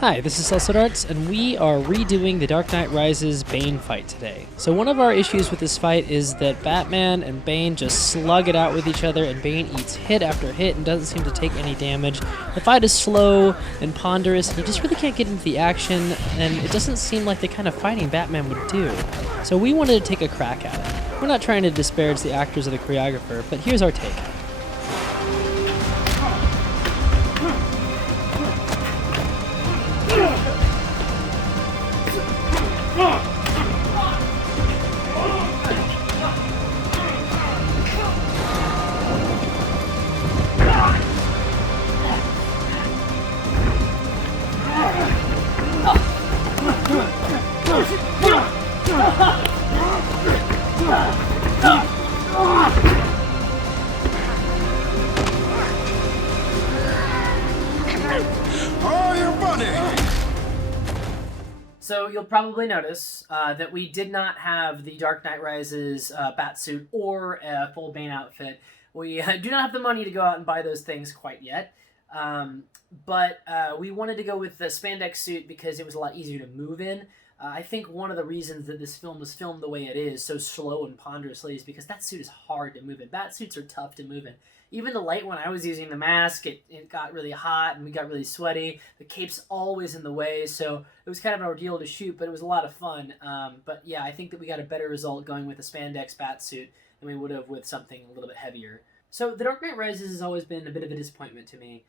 Hi, this is Celso Arts, and we are redoing the Dark Knight Rises Bane fight today. So one of our issues with this fight is that Batman and Bane just slug it out with each other, and Bane eats hit after hit and doesn't seem to take any damage. The fight is slow and ponderous, and you just really can't get into the action, and it doesn't seem like the kind of fighting Batman would do. So we wanted to take a crack at it. We're not trying to disparage the actors or the choreographer, but here's our take. So you'll probably notice that we did not have the Dark Knight Rises batsuit or a full Bane outfit. We do not have the money to go out and buy those things quite yet. But we wanted to go with the spandex suit because it was a lot easier to move in. I think one of the reasons that this film was filmed the way it is, so slow and ponderously, is because that suit is hard to move in. Batsuits are tough to move in. Even the light when I was using the mask, it got really hot and we got really sweaty. The cape's always in the way, so it was kind of an ordeal to shoot, but it was a lot of fun. But yeah, I think that we got a better result going with a spandex batsuit than we would have with something a little bit heavier. So The Dark Knight Rises has always been a bit of a disappointment to me.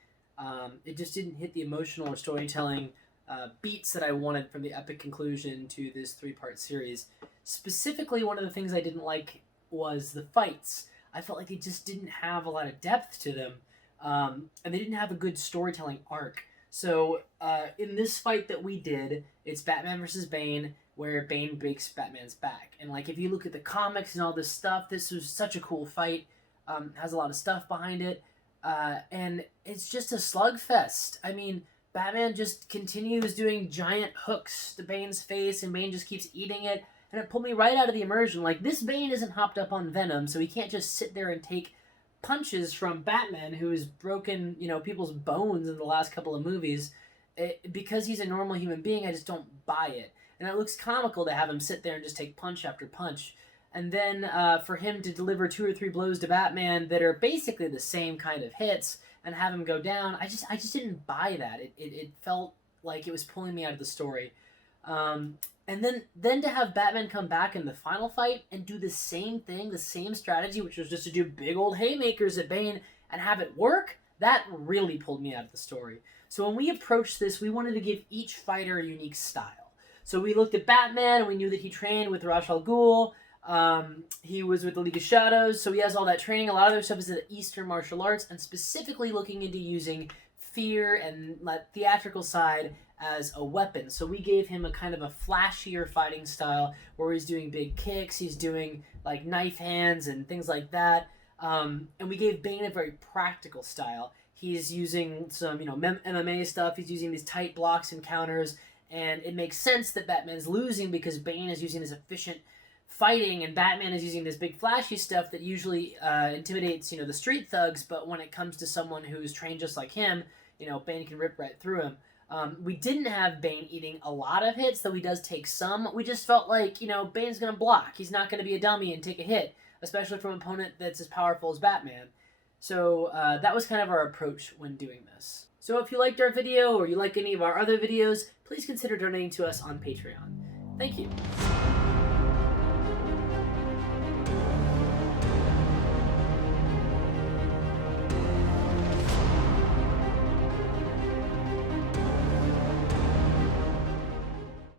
It just didn't hit the emotional or storytelling beats that I wanted from the epic conclusion to this three-part series. Specifically, one of the things I didn't like was the fights. I felt like they just didn't have a lot of depth to them, and they didn't have a good storytelling arc. So in this fight that we did, it's Batman versus Bane, where Bane breaks Batman's back. And like if you look at the comics and all this stuff, this was such a cool fight. Has a lot of stuff behind it, and it's just a slugfest. I mean, Batman just continues doing giant hooks to Bane's face, and Bane just keeps eating it. And it pulled me right out of the immersion. Like, this Bane isn't hopped up on Venom, so he can't just sit there and take punches from Batman, who has broken, people's bones in the last couple of movies. Because he's a normal human being, I just don't buy it. And it looks comical to have him sit there and just take punch after punch. And then for him to deliver 2 or 3 blows to Batman that are basically the same kind of hits and have him go down, I just didn't buy that. It felt like it was pulling me out of the story. And then to have Batman come back in the final fight and do the same thing, the same strategy, which was just to do big old haymakers at Bane and have it work, that really pulled me out of the story. So when we approached this, we wanted to give each fighter a unique style. So we looked at Batman, and we knew that he trained with Ra's al Ghul. He was with the League of Shadows, so he has all that training. A lot of their stuff is the Eastern martial arts, and specifically looking into using fear and that theatrical side as a weapon. So we gave him a kind of a flashier fighting style where he's doing big kicks, he's doing like knife hands and things like that. And we gave Bane a very practical style. He's using some, MMA stuff. He's using these tight blocks and counters, and it makes sense that Batman's losing because Bane is using this efficient fighting and Batman is using this big flashy stuff that usually intimidates, the street thugs, but when it comes to someone who's trained just like him, Bane can rip right through him. We didn't have Bane eating a lot of hits, though he does take some. We just felt like, Bane's going to block. He's not going to be a dummy and take a hit, especially from an opponent that's as powerful as Batman. So that was kind of our approach when doing this. So if you liked our video or you like any of our other videos, please consider donating to us on Patreon. Thank you.